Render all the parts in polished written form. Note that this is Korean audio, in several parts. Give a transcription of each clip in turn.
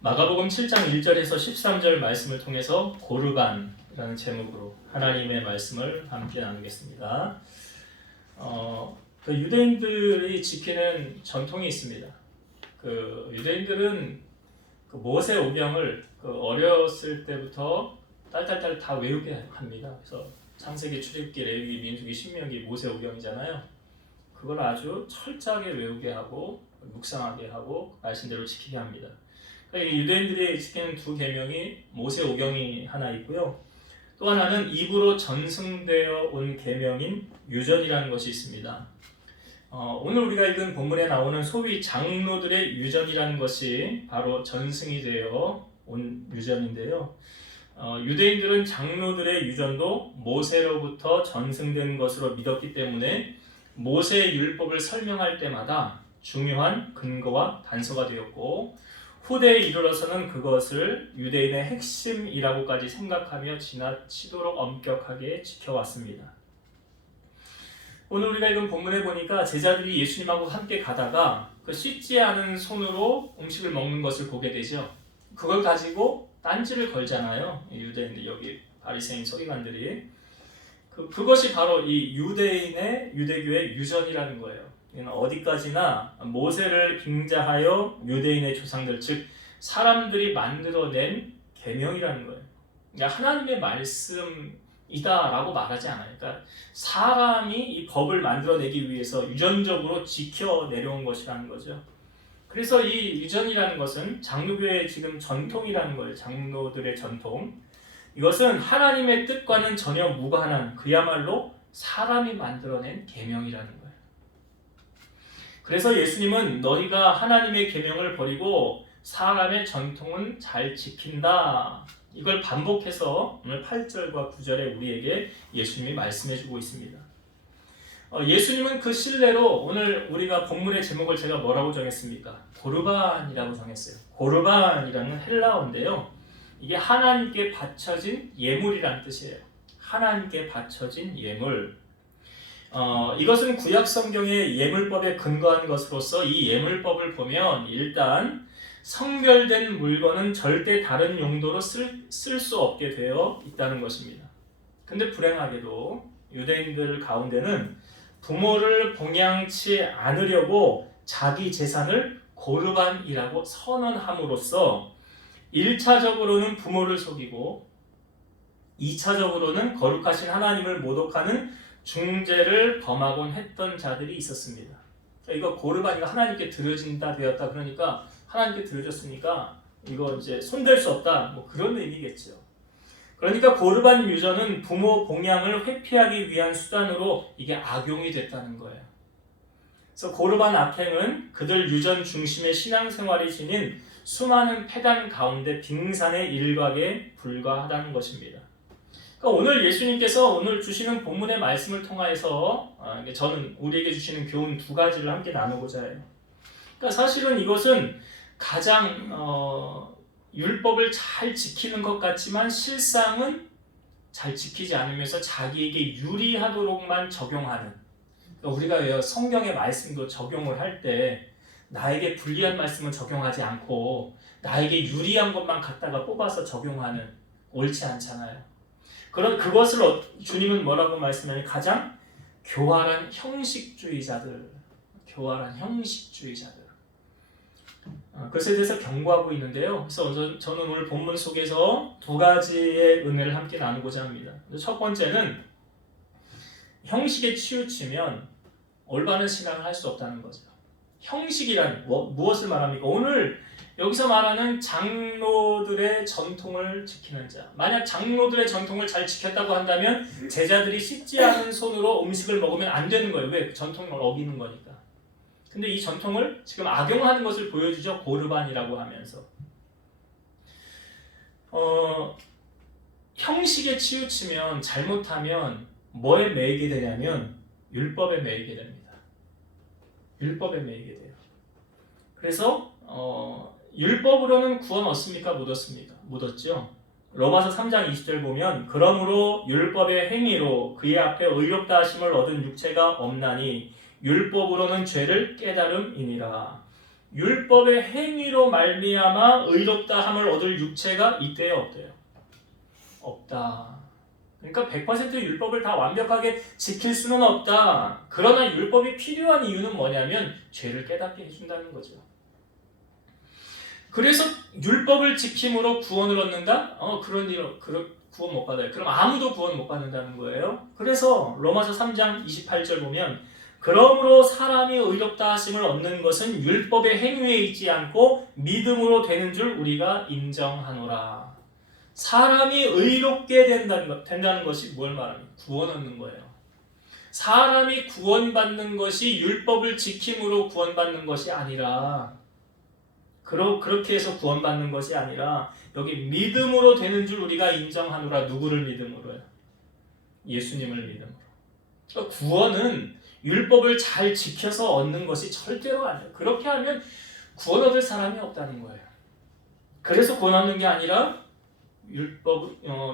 마가복음 7장 1절에서 13절 말씀을 통해서 고르반이라는 제목으로 하나님의 말씀을 함께 나누겠습니다. 그 유대인들이 지키는 전통이 있습니다. 그 유대인들은 그 모세 오경을 어렸을 때부터 딸딸딸 다 외우게 합니다. 그래서 창세기, 출애굽기, 레위기, 민수기, 신명기, 모세 오경이잖아요. 그걸 아주 철저하게 외우게 하고 묵상하게 하고 말씀대로 지키게 합니다. 유대인들이 지키는 두 계명이 모세 오경이 하나 있고요. 또 하나는 입으로 전승되어 온 계명인 유전이라는 것이 있습니다. 오늘 우리가 읽은 본문에 나오는 소위 장로들의 유전이라는 것이 바로 전승이 되어 온 유전인데요. 유대인들은 장로들의 유전도 모세로부터 전승된 것으로 믿었기 때문에 모세의 율법을 설명할 때마다 중요한 근거와 단서가 되었고, 후대에 이르러서는 그것을 유대인의 핵심이라고까지 생각하며 지나치도록 엄격하게 지켜왔습니다. 오늘 우리가 읽은 본문에 보니까 제자들이 예수님하고 함께 가다가 그 씻지 않은 손으로 음식을 먹는 것을 보게 되죠. 그걸 가지고 딴지를 걸잖아요. 유대인들, 여기 바리새인 서기관들이. 그것이 바로 이 유대교의 유전이라는 거예요. 어디까지나 모세를 빙자하여 유대인의 조상들, 즉 사람들이 만들어낸 계명이라는 거예요. 그러니까 하나님의 말씀이다라고 말하지 않아요. 그러니까 사람이 이 법을 만들어내기 위해서 유전적으로 지켜 내려온 것이라는 거죠. 그래서 이 유전이라는 것은 장로교의 지금 전통이라는 거예요. 장로들의 전통. 이것은 하나님의 뜻과는 전혀 무관한 그야말로 사람이 만들어낸 계명이라는 거예요. 그래서 예수님은 너희가 하나님의 계명을 버리고 사람의 전통은 잘 지킨다. 이걸 반복해서 오늘 8절과 9절에 우리에게 예수님이 말씀해주고 있습니다. 예수님은 그 신뢰로 오늘 우리가 본문의 제목을 제가 뭐라고 정했습니까? 고르반이라고 정했어요. 고르반이라는 헬라어인데요. 이게 하나님께 바쳐진 예물이라는 뜻이에요. 하나님께 바쳐진 예물. 이것은 구약 성경의 예물법에 근거한 것으로서 이 예물법을 보면 일단 성별된 물건은 절대 다른 용도로 쓸 수 없게 되어 있다는 것입니다. 근데 불행하게도 유대인들 가운데는 부모를 봉양치 않으려고 자기 재산을 고르반이라고 선언함으로써 1차적으로는 부모를 속이고 2차적으로는 거룩하신 하나님을 모독하는 중죄를 범하곤 했던 자들이 있었습니다. 이거 고르반이가 하나님께 드려진다 되었다, 그러니까 하나님께 드려졌으니까 이거 이제 손댈 수 없다, 뭐 그런 의미겠죠. 그러니까 고르반 유전은 부모 봉양을 회피하기 위한 수단으로 이게 악용이 됐다는 거예요. 그래서 고르반 악행은 그들 유전 중심의 신앙생활이 지닌 수많은 폐단 가운데 빙산의 일각에 불과하다는 것입니다. 그러니까 오늘 예수님께서 오늘 주시는 본문의 말씀을 통하여서 저는 우리에게 주시는 교훈 두 가지를 함께 나누고자 해요. 그러니까 사실은 이것은 가장 율법을 잘 지키는 것 같지만 실상은 잘 지키지 않으면서 자기에게 유리하도록만 적용하는, 그러니까 우리가 왜 성경의 말씀도 적용을 할 때 나에게 불리한 말씀은 적용하지 않고 나에게 유리한 것만 갖다가 뽑아서 적용하는, 옳지 않잖아요. 그것을 주님은 뭐라고 말씀하냐면 가장 교활한 형식주의자들. 그것에 대해서 경고하고 있는데요. 그래서 저는 오늘 본문 속에서 두 가지의 은혜를 함께 나누고자 합니다. 첫 번째는 형식에 치우치면 올바른 신앙을 할 수 없다는 거죠. 형식이란 무엇을 말합니까? 오늘 여기서 말하는 장로들의 전통을 지키는 자. 만약 장로들의 전통을 잘 지켰다고 한다면 제자들이 씻지 않은 손으로 음식을 먹으면 안 되는 거예요. 왜? 전통을 어기는 거니까. 근데 이 전통을 지금 악용하는 것을 보여주죠. 고르반이라고 하면서. 형식에 치우치면, 잘못하면 뭐에 매이게 되냐면 율법에 매이게 됩니다. 율법에 매이게 돼요. 그래서 율법으로는 구원 얻습니까? 못 얻습니까? 못 얻죠. 로마서 3장 20절 보면 그러므로 율법의 행위로 그의 앞에 의롭다 하심을 얻은 육체가 없나니 율법으로는 죄를 깨달음이니라. 율법의 행위로 말미암아 의롭다 함을 얻을 육체가 이때에 없대요. 없다. 그러니까 100% 율법을 다 완벽하게 지킬 수는 없다. 그러나 율법이 필요한 이유는 뭐냐면 죄를 깨닫게 해준다는 거죠. 그래서 율법을 지킴으로 구원을 얻는다? 그런 구원 못 받아요. 그럼 아무도 구원 못 받는다는 거예요. 그래서 로마서 3장 28절 보면 그러므로 사람이 의롭다 하심을 얻는 것은 율법의 행위에 있지 않고 믿음으로 되는 줄 우리가 인정하노라. 사람이 의롭게 된다는 것이 뭘 말합니까? 구원 얻는 거예요. 사람이 구원받는 것이 율법을 지킴으로 구원받는 것이 아니라 그렇게 해서 구원받는 것이 아니라 여기 믿음으로 되는 줄 우리가 인정하노라. 누구를 믿음으로요? 예수님을 믿음으로. 그러니까 구원은 율법을 잘 지켜서 얻는 것이 절대로 아니에요. 그렇게 하면 구원 얻을 사람이 없다는 거예요. 그래서 구원 얻는 게 아니라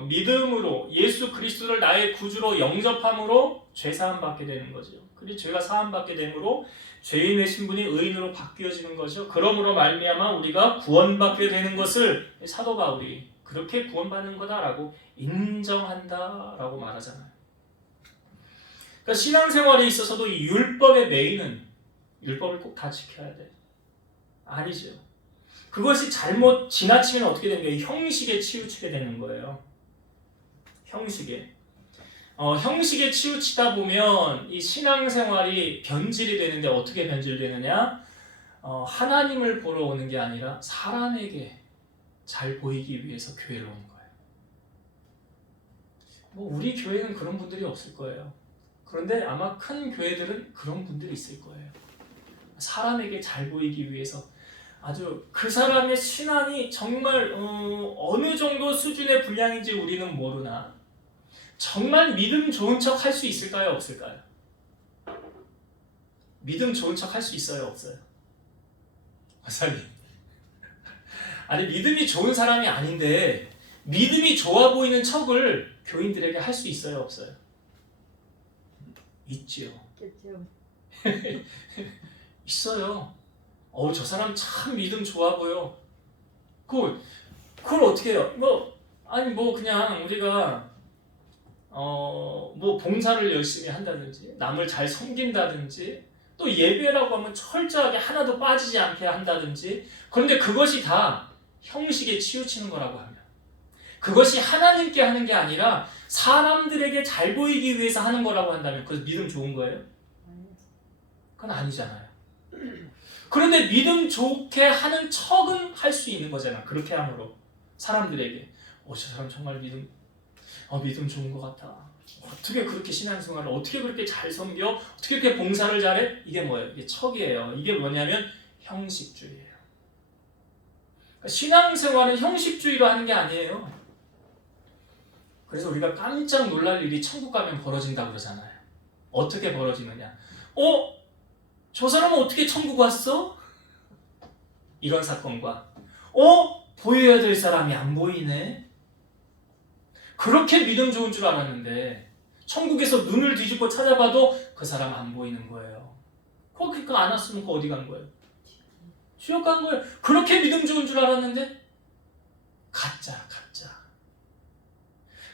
믿음으로 예수 그리스도를 나의 구주로 영접함으로 죄 사함 받게 되는 거죠. 그리고 죄가 사함 받게 되므로 죄인의 신분이 의인으로 바뀌어지는 거죠. 그러므로 말미암아 우리가 구원받게 되는 것을 사도 바울이 그렇게 구원받는 거다라고 인정한다라고 말하잖아요. 그러니까 신앙생활에 있어서도 이 율법의 메인은 율법을 꼭 다 지켜야 돼. 아니죠. 그것이 잘못 지나치면 어떻게 되는 거예요? 형식에 치우치게 되는 거예요. 형식에 치우치다 보면 이 신앙생활이 변질이 되는데 어떻게 변질되느냐? 하나님을 보러 오는 게 아니라 사람에게 잘 보이기 위해서 교회를 오는 거예요. 우리 교회는 그런 분들이 없을 거예요. 그런데 아마 큰 교회들은 그런 분들이 있을 거예요. 사람에게 잘 보이기 위해서 아주 그 사람의 신앙이 정말 어느 정도 수준의 분량인지 우리는 모르나 정말 믿음 좋은 척 할 수 있을까요? 없을까요? 믿음 좋은 척 할 수 있어요? 없어요? 박사님, 아니 믿음이 좋은 사람이 아닌데 믿음이 좋아 보이는 척을 교인들에게 할 수 있어요? 없어요? 있지요. 있어요. 저 사람 참 믿음 좋아 보여. 그걸 어떻게 해요? 그냥 우리가 봉사를 열심히 한다든지 남을 잘 섬긴다든지 또 예배라고 하면 철저하게 하나도 빠지지 않게 한다든지 그런데 그것이 다 형식에 치우치는 거라고 하면 그것이 하나님께 하는 게 아니라 사람들에게 잘 보이기 위해서 하는 거라고 한다면 그것은 믿음 좋은 거예요? 그건 아니잖아요. 그런데 믿음 좋게 하는 척은 할 수 있는 거잖아. 그렇게 함으로 사람들에게 저 사람 정말 믿음 좋은 것 같아. 어떻게 그렇게 신앙생활을 어떻게 그렇게 잘 섬겨? 어떻게 그렇게 봉사를 잘해? 이게 뭐예요? 이게 척이에요. 이게 뭐냐면 형식주의예요. 그러니까 신앙생활은 형식주의로 하는 게 아니에요. 그래서 우리가 깜짝 놀랄 일이 천국 가면 벌어진다고 그러잖아요. 어떻게 벌어지느냐? 저 사람은 어떻게 천국 왔어? 이런 사건과 보여야 될 사람이 안 보이네? 그렇게 믿음 좋은 줄 알았는데 천국에서 눈을 뒤집고 찾아봐도 그 사람 안 보이는 거예요. 그러니까 안 왔으면 어디 간 거예요? 지옥 간 거예요. 그렇게 믿음 좋은 줄 알았는데 가짜.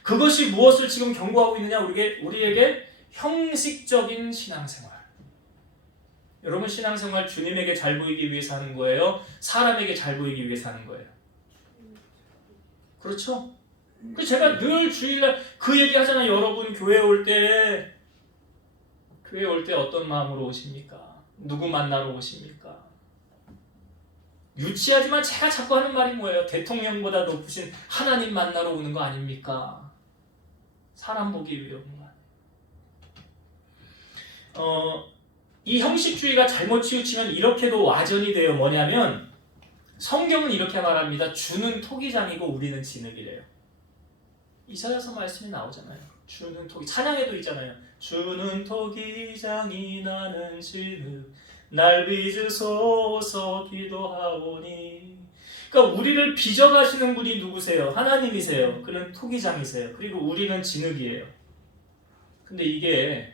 그것이 무엇을 지금 경고하고 있느냐? 우리에게 형식적인 신앙생활. 여러분 신앙생활 주님에게 잘 보이기 위해서 하는 거예요? 사람에게 잘 보이기 위해서 하는 거예요? 그렇죠? 제가 늘 주일날 그 얘기 하잖아요. 여러분 교회 올 때 어떤 마음으로 오십니까? 누구 만나러 오십니까? 유치하지만 제가 자꾸 하는 말이 뭐예요? 대통령보다 높으신 하나님 만나러 오는 거 아닙니까? 사람 보기 위해 오는 거 아니에요. 이 형식주의가 잘못 치우치면 이렇게도 와전이 돼요. 뭐냐면 성경은 이렇게 말합니다. 주는 토기장이고 우리는 진흙이래요. 이사야서 말씀이 나오잖아요. 주는 토기, 찬양에도 있잖아요. 주는 토기장이 나는 진흙 날 빚으소서 기도하오니. 그러니까 우리를 빚어가시는 분이 누구세요? 하나님이세요. 그는 토기장이세요. 그리고 우리는 진흙이에요. 근데 이게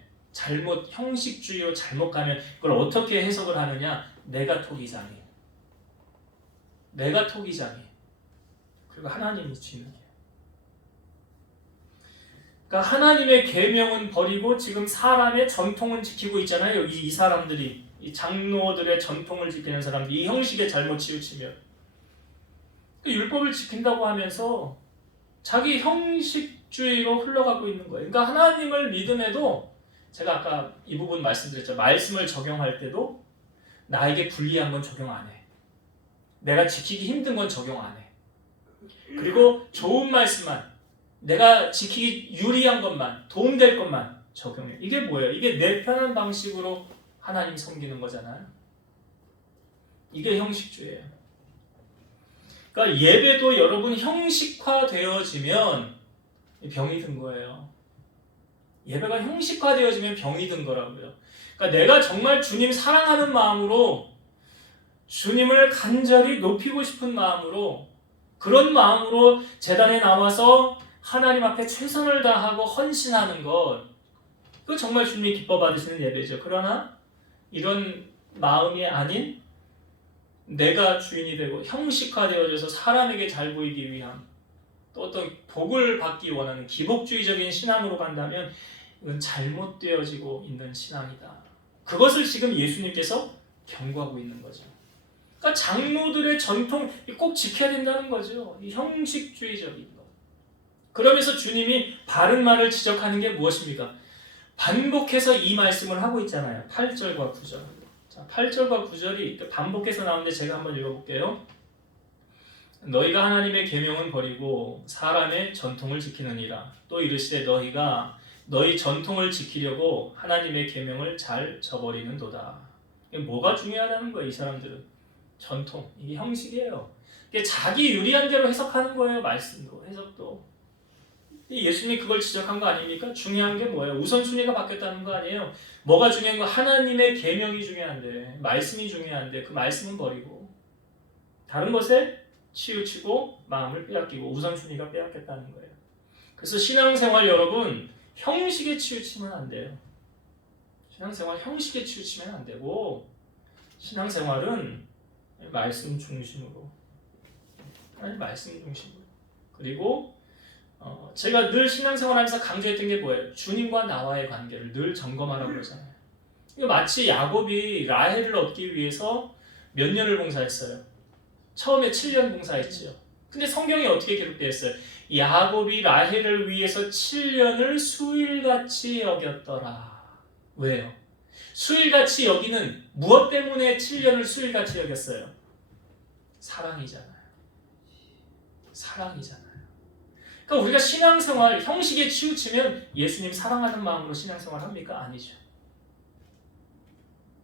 형식주의로 잘못 가면 그걸 어떻게 해석을 하느냐? 내가 토기장이에요. 내가 토기장이, 그리고 하나님이 주인이에요. 그러니까 하나님의 계명은 버리고 지금 사람의 전통은 지키고 있잖아요. 이 사람들이, 이 장로들의 전통을 지키는 사람들이 이 형식에 잘못 치우치면 율법을 지킨다고 하면서 자기 형식주의로 흘러가고 있는 거예요. 그러니까 하나님을 믿음에도 제가 아까 이 부분 말씀드렸죠. 말씀을 적용할 때도 나에게 불리한 건 적용 안 해. 내가 지키기 힘든 건 적용 안 해. 그리고 좋은 말씀만, 내가 지키기 유리한 것만, 도움될 것만 적용해. 이게 뭐예요? 이게 내 편한 방식으로 하나님 섬기는 거잖아요. 이게 형식주의예요. 그러니까 예배도 여러분 형식화되어지면 병이 든 거예요. 예배가 형식화되어지면 병이 든 거라고요. 그러니까 내가 정말 주님 사랑하는 마음으로, 주님을 간절히 높이고 싶은 마음으로, 그런 마음으로 제단에 나와서 하나님 앞에 최선을 다하고 헌신하는 것, 그거 정말 주님이 기뻐 받으시는 예배죠. 그러나 이런 마음이 아닌 내가 주인이 되고 형식화되어져서 사람에게 잘 보이기 위한, 또 어떤 복을 받기 원하는 기복주의적인 신앙으로 간다면 이건 잘못되어지고 있는 신앙이다. 그것을 지금 예수님께서 경고하고 있는 거죠. 그러니까 장로들의 전통 꼭 지켜야 된다는 거죠. 이 형식주의적인 거. 그러면서 주님이 바른 말을 지적하는 게 무엇입니까? 반복해서 이 말씀을 하고 있잖아요. 8절과 9절. 자, 8절과 9절이 반복해서 나오는데 제가 한번 읽어볼게요. 너희가 하나님의 계명은 버리고 사람의 전통을 지키느니라. 또 이르시되 너희가 너희 전통을 지키려고 하나님의 계명을 잘 저버리는도다. 이게 뭐가 중요하다는 거예요, 이 사람들은. 전통, 이게 형식이에요. 이게 자기 유리한 대로 해석하는 거예요, 말씀도, 해석도. 예수님이 그걸 지적한 거 아닙니까? 중요한 게 뭐예요? 우선순위가 바뀌었다는 거 아니에요? 뭐가 중요한 거? 하나님의 계명이 중요한데, 말씀이 중요한데 그 말씀은 버리고 다른 것에 치우치고 마음을 빼앗기고 우선순위가 빼앗겼다는 거예요. 그래서 신앙생활 여러분, 형식에 치우치면 안 돼요. 신앙생활 형식에 치우치면 안 되고, 신앙생활은 말씀 중심으로, 말씀 중심으로. 그리고 제가 늘 신앙생활하면서 강조했던 게 뭐예요? 주님과 나와의 관계를 늘 점검하라고 그러잖아요. 이거 마치 야곱이 라헬을 얻기 위해서 몇 년을 봉사했어요? 처음에 7년 봉사했지요. 근데 성경에 어떻게 기록되어 있어요? 야곱이 라헬을 위해서 7년을 수일같이 여겼더라. 왜요? 수일같이 여기는 무엇 때문에 7년을 수일같이 여겼어요? 사랑이잖아요. 사랑이잖아요. 그러니까 우리가 신앙생활 형식에 치우치면 예수님 사랑하는 마음으로 신앙생활 합니까? 아니죠.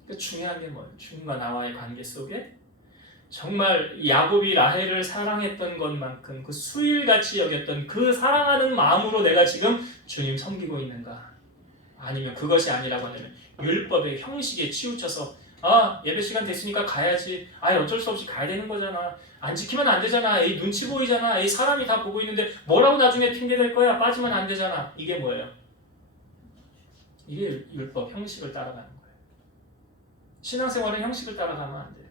그러니까 중요한 게 뭐예요? 주님과 나와의 관계 속에 정말 야곱이 라헬을 사랑했던 것만큼 그 수일같이 여겼던 그 사랑하는 마음으로 내가 지금 주님 섬기고 있는가? 아니면 그것이 아니라고 하면 율법의 형식에 치우쳐서 예배 시간 됐으니까 가야지. 어쩔 수 없이 가야 되는 거잖아. 안 지키면 안 되잖아. 에이, 눈치 보이잖아. 에이, 사람이 다 보고 있는데 뭐라고 나중에 핑계 댈 거야. 빠지면 안 되잖아. 이게 뭐예요? 이게 율법 형식을 따라가는 거예요. 신앙생활은 형식을 따라가면 안 돼요.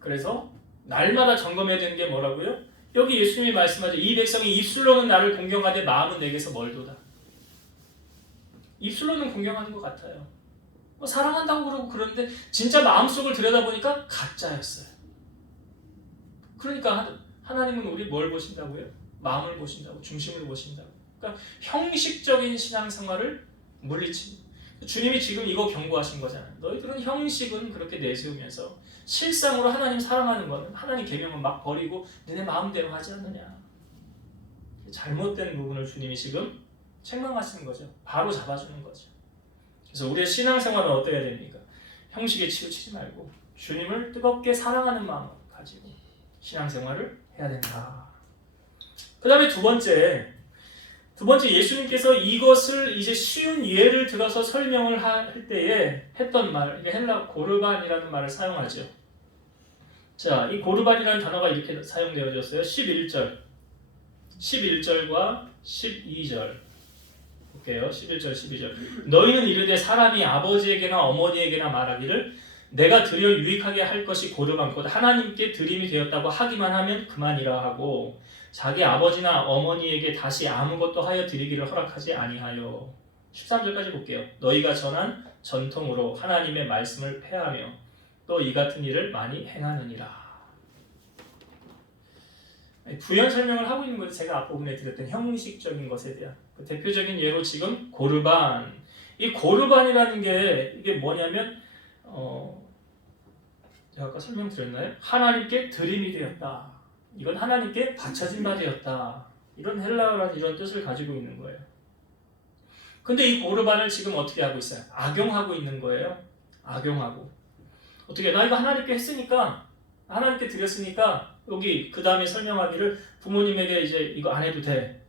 그래서 날마다 점검해야 되는 게 뭐라고요? 여기 예수님이 말씀하죠. 이 백성이 입술로는 나를 공경하되 마음은 내게서 멀도다. 입술로는 공경하는 것 같아요. 사랑한다고 그러고 그러는데 진짜 마음속을 들여다보니까 가짜였어요. 그러니까 하나님은 우리 뭘 보신다고요? 마음을 보신다고, 중심을 보신다고. 그러니까 형식적인 신앙생활을 물리칩니다. 주님이 지금 이거 경고하신 거잖아요. 너희들은 형식은 그렇게 내세우면서 실상으로 하나님 사랑하는 거는 하나님 계명은 막 버리고 너네 마음대로 하지 않느냐. 잘못된 부분을 주님이 지금 책망하시는 거죠. 바로 잡아주는 거죠. 그래서 우리의 신앙생활은 어때야 됩니까? 형식에 치우치지 말고 주님을 뜨겁게 사랑하는 마음을 가지고 신앙생활을 해야 된다. 그 다음에 두 번째 예수님께서 이것을 이제 쉬운 예를 들어서 설명을 할 때에 했던 말, 이게 헬라 고르반이라는 말을 사용하죠. 자, 이 고르반이라는 단어가 이렇게 사용되어졌어요. 11절과 12절 볼게요. 11절, 12절. 너희는 이르되 사람이 아버지에게나 어머니에게나 말하기를 내가 드려 유익하게 할 것이 고르만 곧 하나님께 드림이 되었다고 하기만 하면 그만이라 하고 자기 아버지나 어머니에게 다시 아무것도 하여 드리기를 허락하지 아니하여. 13절까지 볼게요. 너희가 전한 전통으로 하나님의 말씀을 폐하며 또 이 같은 일을 많이 행하느니라. 부연 설명을 하고 있는 것이 제가 앞부분에 드렸던 형식적인 것에 대한 그 대표적인 예로 지금 고르반. 이 고르반이라는 게 이게 뭐냐면 제가 아까 설명드렸나요? 하나님께 드림이 되었다. 이건 하나님께 바쳐진 바 되었다. 이런 헬라어라는 이런 뜻을 가지고 있는 거예요. 근데 이 고르반을 지금 어떻게 하고 있어요? 악용하고 있는 거예요. 악용하고. 어떻게? 나 이거 하나님께 했으니까, 하나님께 드렸으니까 여기 그 다음에 설명하기를 부모님에게 이제 이거 안 해도 돼.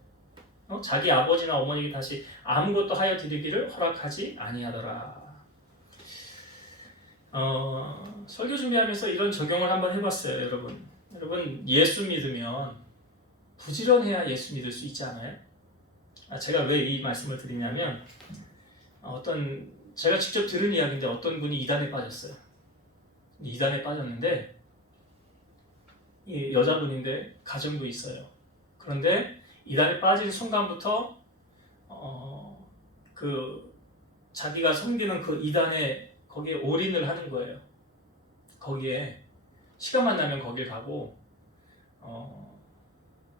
자기 아버지나 어머니에게 다시 아무것도 하여 드리기를 허락하지 아니하더라. 설교 준비하면서 이런 적용을 한번 해봤어요, 여러분. 여러분, 예수 믿으면 부지런해야 예수 믿을 수 있지 않아요? 제가 왜 이 말씀을 드리냐면 제가 직접 들은 이야기인데 어떤 분이 이단에 빠졌어요. 이단에 빠졌는데 이 여자분인데 가정도 있어요. 그런데 이단에 빠진 순간부터 자기가 섬기는 그 이단에 거기에 올인을 하는 거예요. 거기에 시간만 나면 거길 가고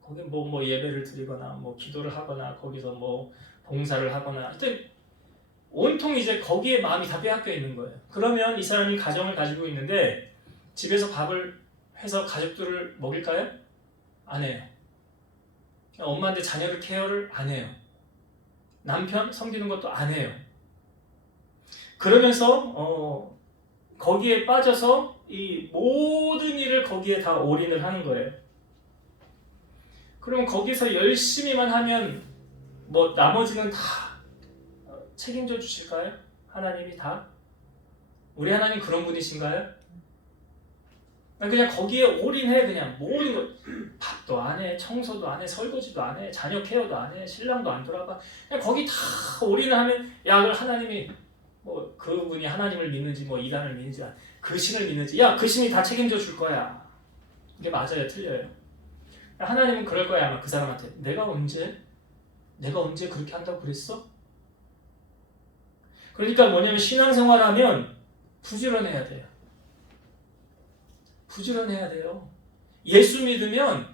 거기 뭐 예배를 드리거나 뭐 기도를 하거나 거기서 뭐 봉사를 하거나 하여튼 온통 이제 거기에 마음이 다 빼앗겨 있는 거예요. 그러면 이 사람이 가정을 가지고 있는데 집에서 밥을 해서 가족들을 먹일까요? 안 해요. 엄마한테 자녀를 케어를 안 해요. 남편 섬기는 것도 안 해요. 그러면서 거기에 빠져서 이 모든 일을 거기에 다 올인을 하는 거예요. 그럼 거기서 열심히만 하면 뭐 나머지는 다 책임져 주실까요? 하나님이 다? 우리 하나님 그런 분이신가요? 그냥 거기에 올인해. 그냥 모든 것, 밥도 안 해, 청소도 안 해, 설거지도 안 해, 자녀 케어도 안 해, 신랑도 안 돌아가. 그냥 거기 다 올인을 하면 야, 그걸 하나님이 뭐 그분이 하나님을 믿는지 뭐 이단을 믿는지 그 신을 믿는지 야, 그 신이 다 책임져 줄 거야. 이게 맞아요, 틀려요? 하나님은 그럴 거야. 아마 그 사람한테 내가 언제 그렇게 한다고 그랬어? 그러니까 뭐냐면 신앙생활하면 부지런해야 돼요. 부지런해야 돼요. 예수 믿으면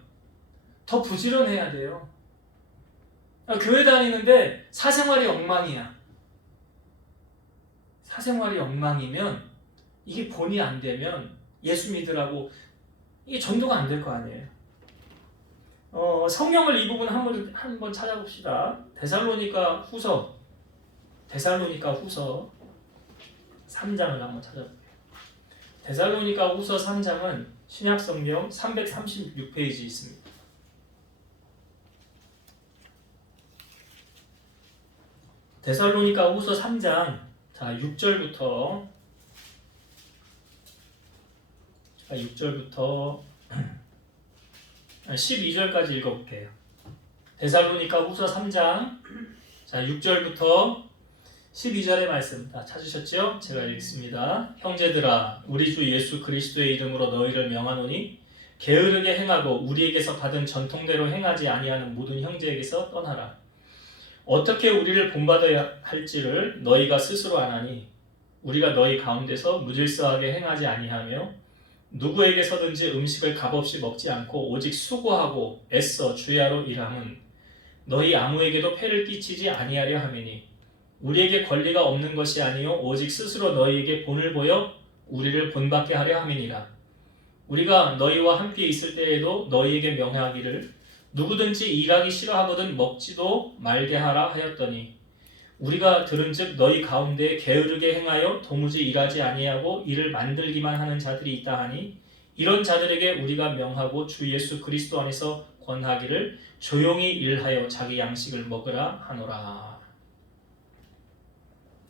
더 부지런해야 돼요. 교회 다니는데 사생활이 엉망이야. 사생활이 엉망이면 이게 본이 안 되면 예수 믿으라고 이게 전도가 안 될 거 아니에요. 성경을 이 부분 한번 찾아봅시다. 데살로니가 후서 3장을 한번 찾아볼게요. 데살로니가 후서 3장은 신약성경 336페이지 있습니다. 데살로니가 후서 3장 6절부터 12절까지 읽어볼게요. 데살로니가 후서 3장 6절부터 12절의 말씀 다 찾으셨죠? 제가 읽습니다. 형제들아, 우리 주 예수 그리스도의 이름으로 너희를 명하노니 게으르게 행하고 우리에게서 받은 전통대로 행하지 아니하는 모든 형제에게서 떠나라. 어떻게 우리를 본받아야 할지를 너희가 스스로 아나니 우리가 너희 가운데서 무질서하게 행하지 아니하며 누구에게서든지 음식을 값없이 먹지 않고 오직 수고하고 애써 주야로 일함은 너희 아무에게도 폐를 끼치지 아니하려 함이니 우리에게 권리가 없는 것이 아니요 오직 스스로 너희에게 본을 보여 우리를 본받게 하려 함이니라. 우리가 너희와 함께 있을 때에도 너희에게 명하기를 누구든지 일하기 싫어하거든 먹지도 말게 하라 하였더니 우리가 들은즉 너희 가운데 게으르게 행하여 도무지 일하지 아니하고 일을 만들기만 하는 자들이 있다 하니 이런 자들에게 우리가 명하고 주 예수 그리스도 안에서 권하기를 조용히 일하여 자기 양식을 먹으라 하노라.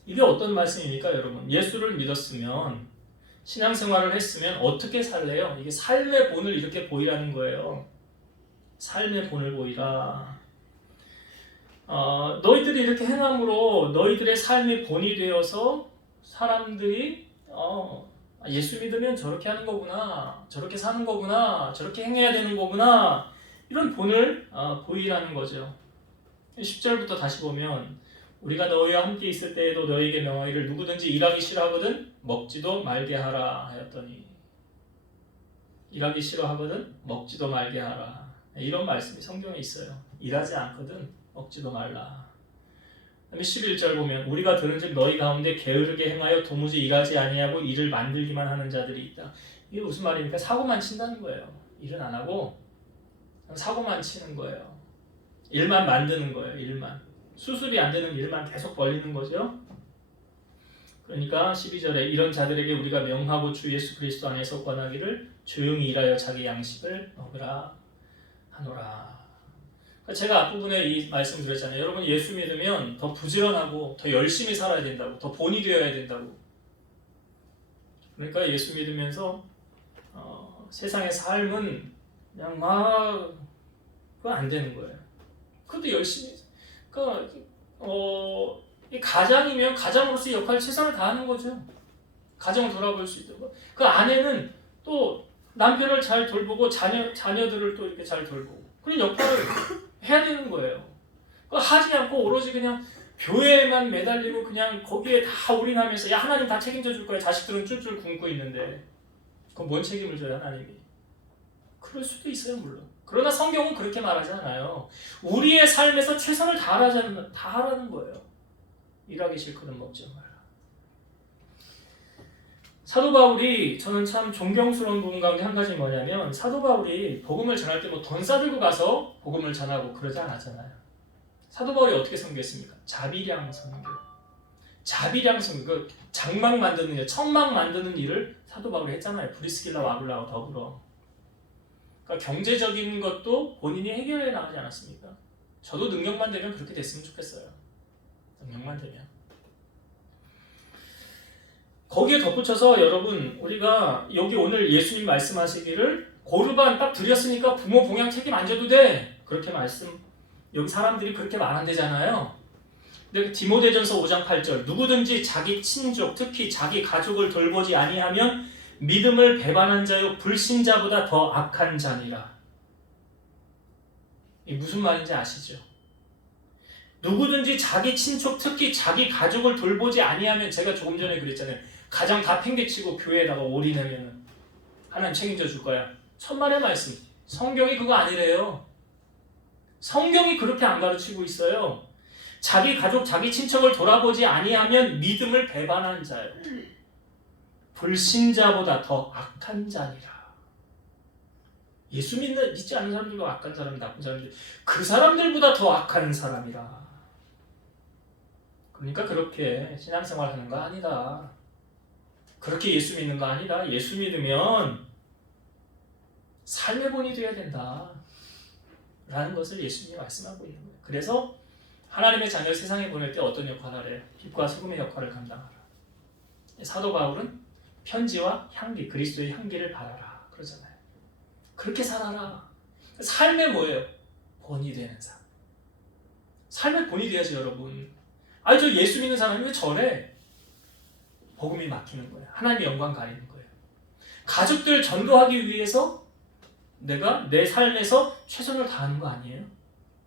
이게 어떤 말씀입니까, 여러분? 예수를 믿었으면 신앙생활을 했으면 어떻게 살래요? 이게 삶의 본을 이렇게 보이라는 거예요. 삶의 본을 보이라. 너희들이 이렇게 행함으로 너희들의 삶의 본이 되어서 사람들이 예수 믿으면 저렇게 하는 거구나, 저렇게 사는 거구나, 저렇게 행해야 되는 거구나, 이런 본을 보이라는 거죠. 10절부터 다시 보면 우리가 너희와 함께 있을 때에도 너희에게 명하기를 누구든지 일하기 싫어하거든 먹지도 말게 하라 하였더니, 일하기 싫어하거든 먹지도 말게 하라, 이런 말씀이 성경에 있어요. 일하지 않거든 먹지도 말라. 11절 보면 우리가 들은즉 너희 가운데 게으르게 행하여 도무지 일하지 아니하고 일을 만들기만 하는 자들이 있다. 이게 무슨 말입니까? 사고만 친다는 거예요. 일은 안 하고 사고만 치는 거예요. 일만 만드는 거예요. 일만. 수습이 안 되는 일만 계속 벌리는 거죠. 그러니까 12절에 이런 자들에게 우리가 명하고 주 예수 그리스도 안에서 권하기를 조용히 일하여 자기 양식을 먹으라 하노라. 제가 앞부분에 이 말씀 드렸잖아요. 여러분 예수 믿으면 더 부지런하고 더 열심히 살아야 된다고, 더 본이 되어야 된다고. 그러니까 예수 믿으면서 세상의 삶은 그냥 막 그거 안 되는 거예요. 그것도 열심히. 그러니까 이 가장이면 가장으로서의 역할 최선을 다하는 거죠. 가정을 돌아볼 수 있도록. 그 아내는 또 남편을 잘 돌보고 자녀들을 또 이렇게 잘 돌보고 그런 역할을 해야 되는 거예요. 그거 하지 않고 오로지 그냥 교회에만 매달리고 그냥 거기에 다 올인하면서 야 하나님 다 책임져 줄 거야. 자식들은 쫄쫄 굶고 있는데 그건 뭔 책임을 져요 하나님이? 그럴 수도 있어요 물론. 그러나 성경은 그렇게 말하지 않아요. 우리의 삶에서 최선을 다하라는 거예요. 일하기 싫거든 먹지 말라. 사도 바울이 저는 참 존경스러운 부분 가운데 한 가지 뭐냐면 사도 바울이 복음을 전할 때 뭐 돈 싸들고 가서 복음을 전하고 그러지 않았잖아요. 사도 바울이 어떻게 선교했습니까? 자비량 선교. 자비량 선교. 그 장막 만드는 일, 천막 만드는 일을 사도 바울이 했잖아요. 브리스길라와 아굴라와 더불어. 그러니까 경제적인 것도 본인이 해결해 나가지 않았습니까? 저도 능력만 되면 그렇게 됐으면 좋겠어요. 능력만 되면. 거기에 덧붙여서 여러분 우리가 여기 오늘 예수님 말씀하시기를 고르반 딱 드렸으니까 부모 봉양 책임 안 져도 돼. 그렇게 여기 사람들이 그렇게 말한대잖아요. 근데 디모데전서 5장 8절 누구든지 자기 친족 특히 자기 가족을 돌보지 아니하면 믿음을 배반한 자요 불신자보다 더 악한 자니라. 이게 무슨 말인지 아시죠? 누구든지 자기 친척 특히 자기 가족을 돌보지 아니하면 제가 조금 전에 그랬잖아요. 가정 다 팽개치고 교회에다가 올인하면 하나님 책임져 줄 거야. 천만의 말씀. 성경이 그거 아니래요. 성경이 그렇게 안 가르치고 있어요. 자기 가족, 자기 친척을 돌아보지 아니하면 믿음을 배반한 자요. 불신자보다 더 악한 자니라. 예수 믿지 않는 사람들과 악한 사람, 나쁜 사람들, 그 사람들보다 더 악한 사람이라. 그러니까 그렇게 신앙생활 하는 거 아니다. 그렇게 예수 믿는 거 아니다. 예수 믿으면 삶의 본이 되어야 된다. 라는 것을 예수님이 말씀하고 있는 거예요. 그래서 하나님의 자녀를 세상에 보낼 때 어떤 역할을 하래요? 빛과 소금의 역할을 감당하라. 사도 바울은 편지와 향기, 그리스도의 향기를 바라라. 그러잖아요. 그렇게 살아라. 삶의 뭐예요? 본이 되는 삶. 삶의 본이 돼야지 여러분. 아니 저 예수 믿는 사람이 왜 저래? 복음이 막히는 거예요. 하나님의 영광 가리는 거예요. 가족들 전도하기 위해서 내가 내 삶에서 최선을 다하는 거 아니에요?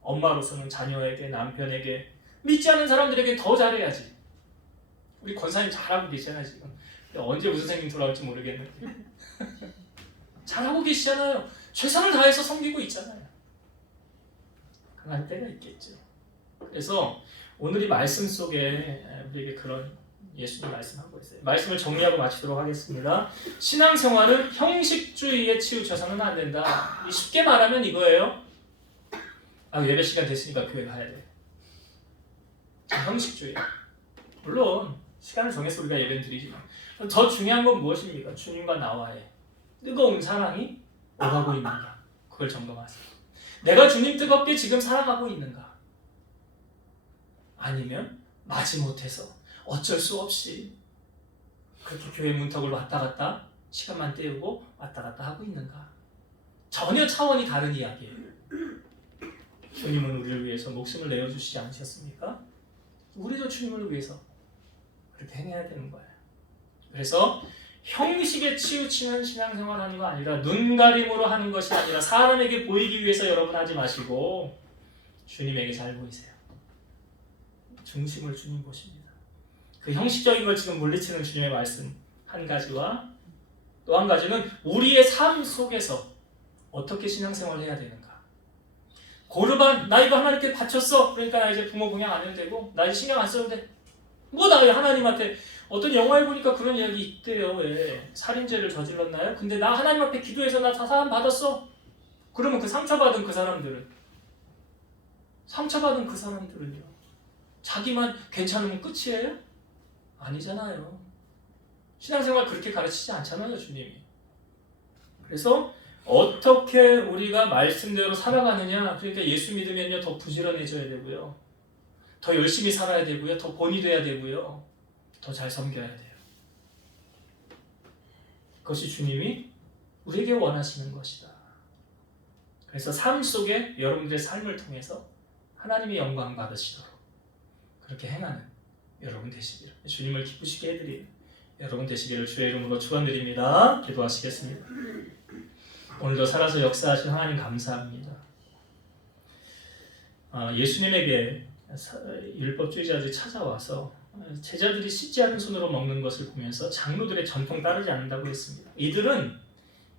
엄마로서는 자녀에게, 남편에게, 믿지 않는 사람들에게 더 잘해야지. 우리 권사님 잘하고 계시잖아요 지금. 언제 우선 선생님 돌아올지 모르겠는데 잘하고 계시잖아요. 최선을 다해서 섬기고 있잖아요. 그럴 때가 있겠죠. 그래서 오늘 이 말씀 속에 우리에게 그런 예수님 말씀하고 있어요. 말씀을 정리하고 마치도록 하겠습니다. 신앙생활은 형식주의에 치우쳐서는 안 된다. 쉽게 말하면 이거예요. 예배 시간 됐으니까 교회 가야 돼. 형식주의. 물론 시간을 정해서 우리가 예배를 드리지만 더 중요한 건 무엇입니까? 주님과 나와의 뜨거운 사랑이 오가고 있는가? 그걸 점검하세요. 내가 주님 뜨겁게 지금 사랑하고 있는가? 아니면 마지못해서 어쩔 수 없이 그렇게 교회 문턱을 왔다 갔다 시간만 때우고 왔다 갔다 하고 있는가? 전혀 차원이 다른 이야기예요. 주님은 우리를 위해서 목숨을 내어주시지 않으셨습니까? 우리도 주님을 위해서 그렇게 행해야 되는 거예요. 그래서 형식에 치우치는 신앙생활 하는 거 아니라 눈가림으로 하는 것이 아니라 사람에게 보이기 위해서 여러분 하지 마시고 주님에게 잘 보이세요. 중심을 주님 보십니다. 그 형식적인 걸 지금 물리치는 주님의 말씀 한 가지와 또 한 가지는 우리의 삶 속에서 어떻게 신앙생활을 해야 되는가. 고르반, 나 이거 하나님께 바쳤어. 그러니까 나 이제 부모 공양 안 해도 되고 나 이제 신경 안 써도 돼. 뭐 나 하나님한테 어떤 영화에 보니까 그런 이야기 있대요. 왜? 살인죄를 저질렀나요? 근데 나 하나님 앞에 기도해서 나 사함 받았어. 그러면 그 상처받은 그 사람들은요. 자기만 괜찮으면 끝이에요? 아니잖아요. 신앙생활 그렇게 가르치지 않잖아요, 주님이. 그래서 어떻게 우리가 말씀대로 살아가느냐. 그러니까 예수 믿으면요 더 부지런해져야 되고요. 더 열심히 살아야 되고요. 더 본이 돼야 되고요. 더 잘 섬겨야 돼요. 그것이 주님이 우리에게 원하시는 것이다. 그래서 삶 속에 여러분들의 삶을 통해서 하나님의 영광 받으시도록 그렇게 행하는 여러분 되시기를, 주님을 기쁘시게 해드리는 여러분 되시기를 주의 이름으로 축원드립니다. 기도하시겠습니다. 오늘도 살아서 역사하신 하나님 감사합니다. 예수님에게 율법주의자들이 찾아와서 제자들이 씻지 않은 손으로 먹는 것을 보면서 장로들의 전통 따르지 않는다고 했습니다. 이들은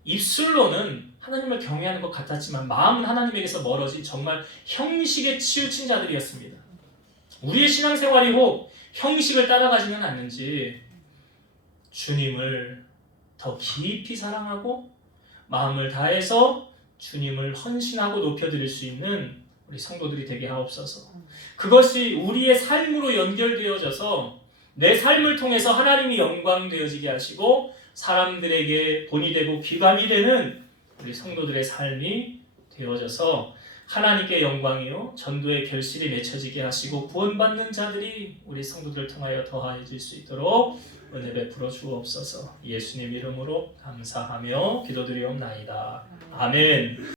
입술로는 하나님을 경외하는 것 같았지만 마음은 하나님에게서 멀어진 정말 형식에 치우친 자들이었습니다. 우리의 신앙생활이 혹 형식을 따라가지는 않는지 주님을 더 깊이 사랑하고 마음을 다해서 주님을 헌신하고 높여드릴 수 있는 우리 성도들이 되게 하옵소서. 그것이 우리의 삶으로 연결되어져서 내 삶을 통해서 하나님이 영광되어지게 하시고 사람들에게 본이 되고 기감이 되는 우리 성도들의 삶이 되어져서 하나님께 영광이요 전도의 결실이 맺혀지게 하시고 구원받는 자들이 우리 성도들을 통하여 더하여질 수 있도록 은혜 베풀어 주옵소서. 예수님 이름으로 감사하며 기도드리옵나이다. 아멘.